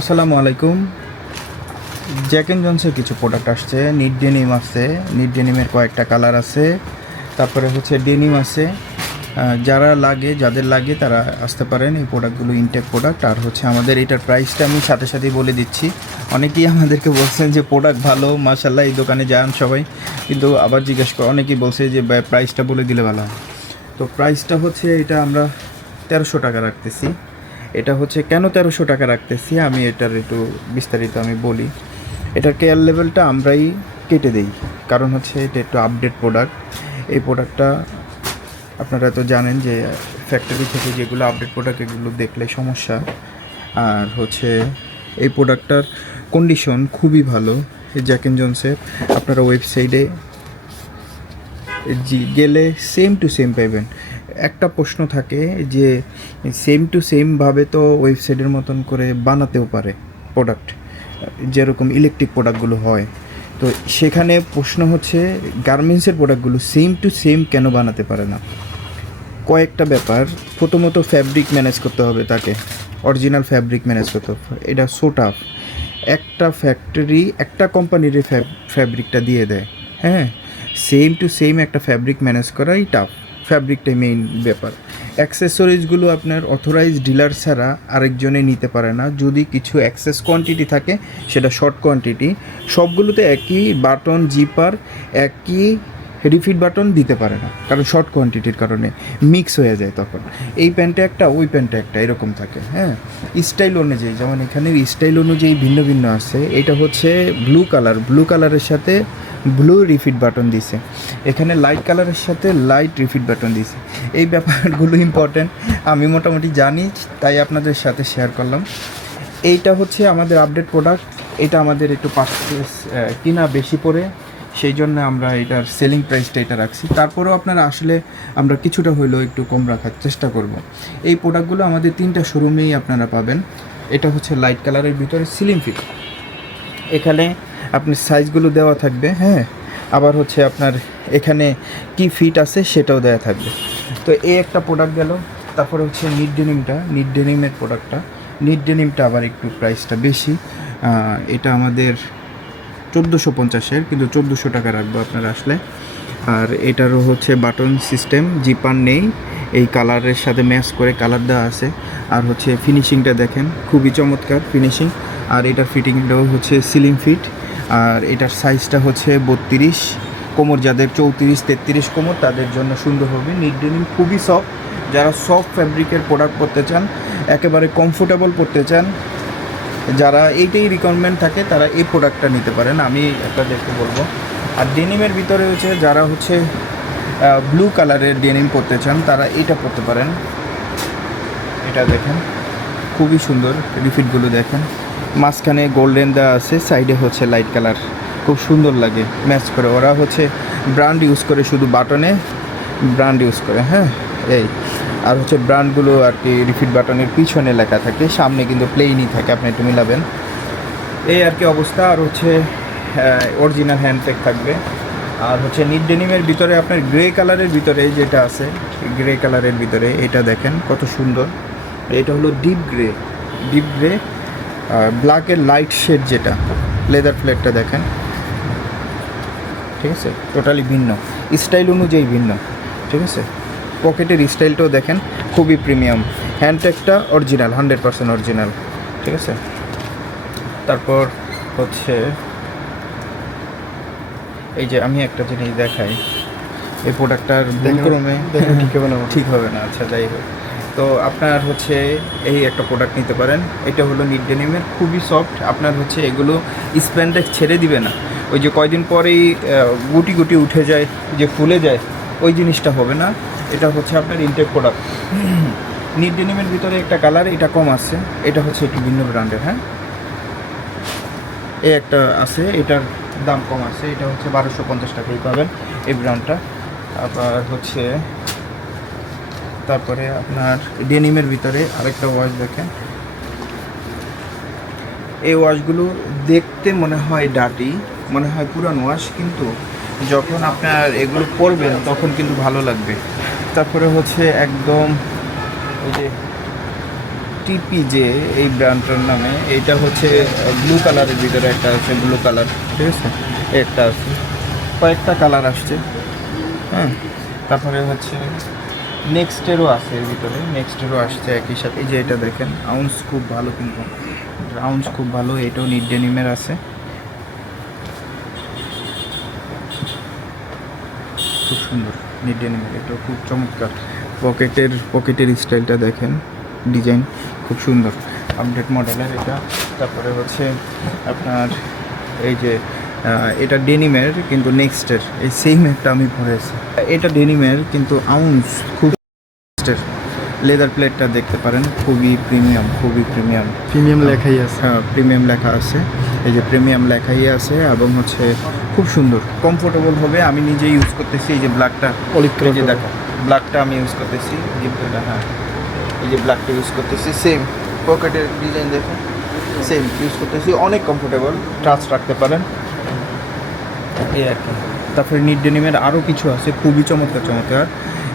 আসসালামু আলাইকুম। Jack and জনসের কিছু প্রোডাক্ট আসছে। নিট ডেনিম আছে, নিট ডেনিমের কয়েকটা কালার আছে, তারপরে হচ্ছে ডেনিম আছে। যাদের লাগে তারা আসতে পারেন। এই প্রোডাক্টগুলো ইনটেক প্রোডাক্ট। আর হচ্ছে আমাদের এটার প্রাইসটা আমি সাথে সাথেই বলে দিচ্ছি। অনেকেই আমাদেরকে বলছেন যে প্রোডাক্ট ভালো, মাশাআল্লাহ, এই দোকানে যান সবাই, কিন্তু আবার জিজ্ঞেস করে অনেকেই বলছে যে প্রাইসটা বলে দিলে ভালো হয়। তো প্রাইসটা হচ্ছে এটা আমরা 1300 টাকা রাখতেছি। এটা হচ্ছে কেন 1300 টাকা রাখতেছি আমি এটার একটু বিস্তারিত আমি বলি। এটার কেয়ার লেভেলটা আমরাই কেটে দেই, কারণ হচ্ছে এটা একটু আপডেট প্রোডাক্ট। এই প্রোডাক্টটা আপনারা তো জানেন যে ফ্যাক্টরি থেকে যেগুলো আপডেট প্রোডাক্ট এগুলো দেখলে সমস্যা। আর হচ্ছে এই প্রোডাক্টটার কন্ডিশন খুবই ভালো। এই জ্যাক এন্ড জনসের আপনারা ওয়েবসাইটে গেলে সেম টু সেম পাইবেন। একটা প্রশ্ন থাকে যে সেম টু সেমভাবে তো ওয়েবসাইটের মতন করে বানাতেও পারে প্রোডাক্ট, যেরকম ইলেকট্রিক প্রোডাক্টগুলো হয়। তো সেখানে প্রশ্ন হচ্ছে গার্মেন্টসের প্রোডাক্টগুলো সেম টু সেম কেন বানাতে পারে না? কয়েকটা ব্যাপার। প্রথমত ফ্যাব্রিক ম্যানেজ করতে হবে তাকে, অরিজিনাল ফ্যাব্রিক ম্যানেজ করতে হবে। এটা সো টাফ। একটা ফ্যাক্টরি একটা কোম্পানির ফ্যাব্রিকটা দিয়ে দেয়, হ্যাঁ, সেম টু সেম একটা ফ্যাব্রিক ম্যানেজ করাই টাফ। ফ্যাব্রিকটাই মেইন ব্যাপার। অ্যাক্সেসরিজগুলো আপনার অথরাইজ ডিলার ছাড়া আরেকজনে নিতে পারে না। যদি কিছু অ্যাক্সেস কোয়ান্টিটি থাকে সেটা শর্ট কোয়ান্টিটি। সবগুলোতে একই বাটন জিপার, একই রিফিট বাটন দিতে পারে না, কারণ শর্ট কোয়ান্টিটির কারণে মিক্স হয়ে যায়। তখন এই প্যান্টে একটা, ওই প্যান্টে একটা, এরকম থাকে। হ্যাঁ, স্টাইল অনুযায়ী, যেমন এখানের স্টাইল অনুযায়ী ভিন্ন ভিন্ন আছে। এটা হচ্ছে ব্লু কালার, ব্লু কালারের সাথে ব্লু রিফিট বাটন দিছে। এখানে লাইট কালারের সাথে লাইট রিফিট বাটন দিছে। এই ব্যাপারগুলো ইম্পর্ট্যান্ট, আমি মোটামুটি জানি, তাই আপনাদের সাথে শেয়ার করলাম। এইটা হচ্ছে আমাদের আপডেট প্রোডাক্ট। এটা আমাদের একটু পারচেস কিনা বেশি পড়ে, সেই জন্য আমরা এটার সেলিং প্রাইসটা এটা রাখছি। তারপরেও আপনারা আসলে আমরা কিছুটা হইলেও একটু কম রাখার চেষ্টা করব। এই প্রোডাক্টগুলো আমাদের 3টা শোরুমেই আপনারা পাবেন। এটা হচ্ছে লাইট কালারের ভিতরে স্লিম ফিট। এখানে আপনি সাইজগুলো দেওয়া থাকবে, হ্যাঁ, আবার হচ্ছে আপনার এখানে কি ফিট আছে সেটাও দেওয়া থাকবে। তো এই একটা প্রোডাক্ট গেল। তারপরে হচ্ছে নিট ডেনিমটা, নিট ডেনিমের প্রোডাক্টটা। নিট ডেনিমটা আবার একটু প্রাইসটা বেশি। এটা আমাদের 1450-এর, কিন্তু 1400 টাকা রাখবো আপনারা আসলে। আর এটারও হচ্ছে বাটন সিস্টেম, জিপার নেই, এই কালারের সাথে ম্যাচ করে কালার দেওয়া আছে। আর হচ্ছে ফিনিশিংটা দেখেন, খুবই চমৎকার ফিনিশিং। আর এটার ফিটিংটাও হচ্ছে সিলিং ফিট। আর এটার সাইজটা হচ্ছে 32 কোমর। যাদের 34-33 কোমর তাদের জন্য সুন্দর হবে। নিট ডেনিম খুবই সফট। যারা সফট ফ্যাব্রিকের প্রোডাক্ট পরতে চান, একেবারে কমফোর্টেবল পরতে চান, যারা এইটাই রিকোয়ারমেন্ট থাকে, তারা এই প্রোডাক্টটা নিতে পারেন, আমি একটা দেখতে বলবো। আর ডেনিমের ভিতরে হচ্ছে যারা হচ্ছে ব্লু কালারের ডেনিম পরতে চান তারা এইটা পরতে পারেন। এটা দেখেন, খুবই সুন্দর। রিফিটগুলো দেখেন, মাঝখানে গোল্ডেন দেওয়া আছে, সাইডে হচ্ছে লাইট কালার, খুব সুন্দর লাগে ম্যাচ করে। ওরা হচ্ছে ব্র্যান্ড ইউজ করে, শুধু বাটনে ব্র্যান্ড ইউজ করে, হ্যাঁ, এই। আর হচ্ছে ব্র্যান্ডগুলো আর কি রিফিট বাটনের পিছনে লেখা থাকে, সামনে কিন্তু প্লেইনই থাকে, আপনি একটু মিলাবেন, এই আর কি অবস্থা। আর হচ্ছে অরিজিনাল হ্যান্ডটেক থাকবে। আর হচ্ছে নিট ডেনিমের ভিতরে আপনার গ্রে কালারের ভিতরে যেটা আছে, গ্রে কালারের ভিতরে এটা দেখেন কত সুন্দর। এটা হলো ডিপ গ্রে, ডিপ গ্রে ব্ল্যাকের লাইট শেড, যেটা লেদার প্লেটটা দেখেন, ঠিক আছে, টোটালি ভিন্ন, স্টাইল অনুযায়ী ভিন্ন, ঠিক আছে। পকেটের স্টাইলটাও দেখেন, খুবই প্রিমিয়াম। হ্যান্ডটেকটা অরিজিনাল, 100% অরিজিনাল, ঠিক আছে। তারপর হচ্ছে এই যে আমি একটা জিনিস দেখাই, এই প্রোডাক্টটার ক্রমে ঠিক হবে না, আচ্ছা যাই হোক। তো আপনার হচ্ছে এই একটা প্রোডাক্ট নিতে পারেন। এটা হলো নিট ডেনিমের, খুবই সফট। আপনার হচ্ছে এগুলো স্প্যান্ডেক্স ছেড়ে দিবে না, ওই যে কয়দিন পরেই গুটি গুটি উঠে যায়, যে ফুলে যায়, ওই জিনিসটা হবে না। এটা হচ্ছে আপনার ইনটেক প্রোডাক্ট। নিট ডেনিমের ভিতরে একটা কালার, এটা কম আছে, এটা হচ্ছে একটু ভিন্ন ব্র্যান্ডের, হ্যাঁ, এই একটা আছে, এটার দাম কম আছে, এটা হচ্ছে 1250 টাকাই পাবেন এই ব্র্যান্ডটা। আবার হচ্ছে তারপরে আপনার ডেনিমের ভিতরে আরেকটা ওয়াশ দেখেন। এই ওয়াশগুলো দেখতে মনে হয় ডার্টি, মনে হয় পুরান ওয়াশ, কিন্তু যখন আপনার এগুলো পরবেন তখন কিন্তু ভালো লাগবে। তারপরে হচ্ছে একদম ওই যে টিপি এই ব্র্যান্ডটার নামে, এইটা হচ্ছে ব্লু কালারের ভিতরে একটা আছে, ব্লু কালার, ঠিক আছে, একটা আছে, কয়েকটা কালার আসছে। হ্যাঁ, তারপরে হচ্ছে নেক্সটেরও আছে এর ভিতরে, নেক্সটেরও আসছে একই সাথে। এই যে এটা দেখেন, আউন্স খুব ভালো, কিন্তু আউন্স খুব ভালো, এটাও নিট ডেনিমের আছে, খুব সুন্দর নিট ডেনিমের, এটাও খুব চমৎকার। পকেটের স্টাইলটা দেখেন, ডিজাইন খুব সুন্দর, আপডেট মডেলের এটা। তারপরে হচ্ছে আপনার এই যে এটা ডেনিমের কিন্তু নেক্সটের, এই সেম একটা আমি পরেছি, এটা ডেনিমের কিন্তু আউন্স খুব নেক্সটের। লেদার প্লেটটা দেখতে পারেন, খুবই প্রিমিয়াম, খুবই প্রিমিয়াম, প্রিমিয়াম লেখাই আছে। হ্যাঁ প্রিমিয়াম লেখা আছে, এই যে প্রিমিয়াম লেখাই আছে, এবং হচ্ছে খুব সুন্দর, কমফোর্টেবল হবে। আমি নিজে ইউজ করতেছি, এই যে ব্ল্যাকটা, অলিভ এই যে কালার। দেখো ব্ল্যাকটা আমি ইউজ করতেছি, হ্যাঁ এই যে ব্ল্যাকটা ইউজ করতেছি, সেম পকেটের ডিজাইন দেখো, সেম ইউজ করতেছি, অনেক কমফোর্টেবল, টাচ রাখতে পারেন, এই আর কি। তারপরে নিট ডেনিমের আরও কিছু আছে খুবই চমৎকার চমৎকার,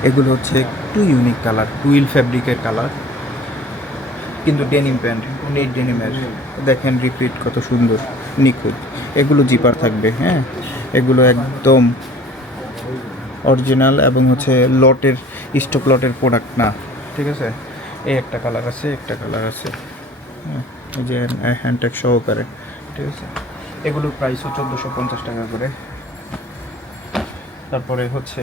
এগুলো হচ্ছে একটু ইউনিক কালার, টুইল ফ্যাব্রিকের কালার, কিন্তু ডেনিম প্যান্ট, নিট ডেনিমের, দেখেন রিপিট কত সুন্দর, নিখুঁত। এগুলো জিপার থাকবে, হ্যাঁ এগুলো একদম অরিজিনাল, এবং হচ্ছে লটের, স্টক লটের প্রোডাক্ট না, ঠিক আছে। এই একটা কালার আছে, একটা কালার আছে, হ্যাঁ এই যে হ্যান্ডট্যাগ সহকারে, ঠিক আছে। এগুলোর প্রাইসও 1450 টাকা করে। তারপরে হচ্ছে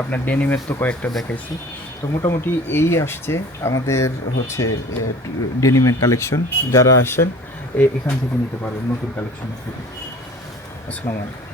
আপনার ডেনিমের তো কয়েকটা দেখাইছি, তো মোটামুটি এই আসছে আমাদের হচ্ছে ডেনিমের কালেকশন। যারা আসেন এখান থেকে নিতে পারবেন, নতুন কালেকশন থেকে। আসসালামু আলাইকুম।